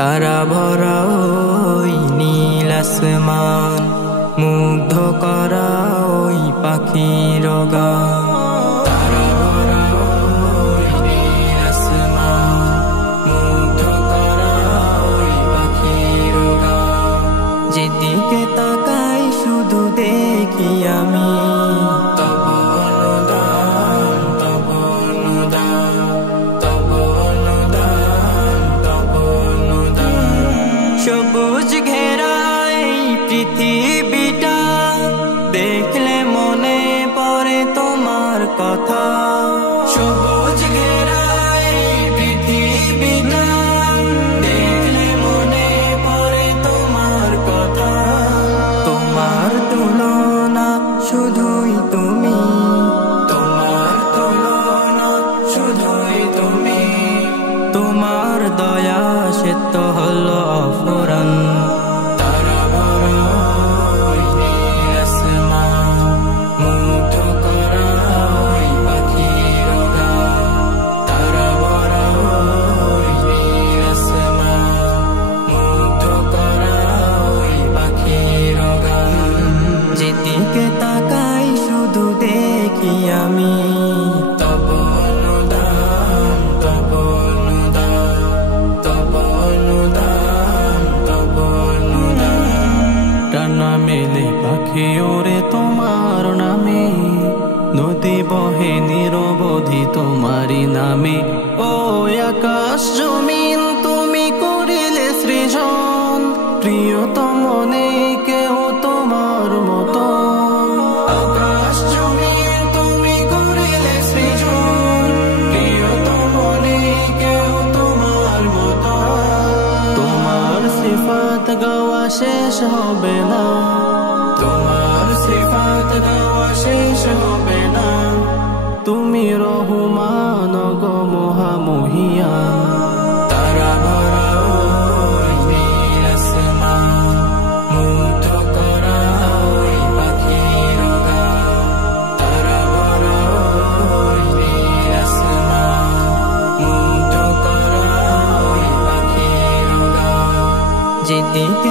তারা ভরা ওই নীল আসমান, মুগ্ধ করা ওই পাখির গান। তারা ভরা ওই নীল আসমান, মুগ্ধ করা ওই পাখির গান। যেদিকে তাকাই শুধু দেখি আমি তব অনুদান, তব অনুদান, তব অনুদান, তব অনুদান। সবুজ ঘেরা এই পৃথিবীটা দেখলে মনে পড়ে তোমার কথা। সবুজ ঘেরা এই পৃথিবীটা দেখলে মনে পড়ে তোমার কথা। তোমার তুলনা শুধুই তুমি, তোমার তুলনা শুধুই তুমি। তোমার দয়া সে তো হলো অফুরান। তারা ভরা ওই নীল আসমান, মুগ্ধ করা ওই পাখির গান। তারা ভরা ওই নীল আসমান, মুগ্ধ করা ওই পাখির গান। যেদিকে তাকাই শুধু দেখি আমি তব অনুদান, তব অনুদান, তব অনুদান, তব অনুদান। ডানা মেলে পাখি ওরে তোমার নামে, নদী বহে নিরবধি তোমারই নামে। ও আকাশ জমিন তুমি করিলে সৃজন, প্রিয়তম নেই কেউ তোমার মতো। আকাশ জমিন তুমি করিলে সৃজন, প্রিয়তম নেই কেউ তোমার মতো। তোমার সিফাত গাওয়া শেষ হবে না, তোমার সিফাত গাওয়া শেষ হবে না। তুমি রহমান গো মহামহিয়ান। তারা ভরা ওই নীল আসমান, মুগ্ধ করা ওই পাখির গান। তারা ভরা ওই নীল আসমান, মুগ্ধ করা ওই পাখির গান। যেদিকে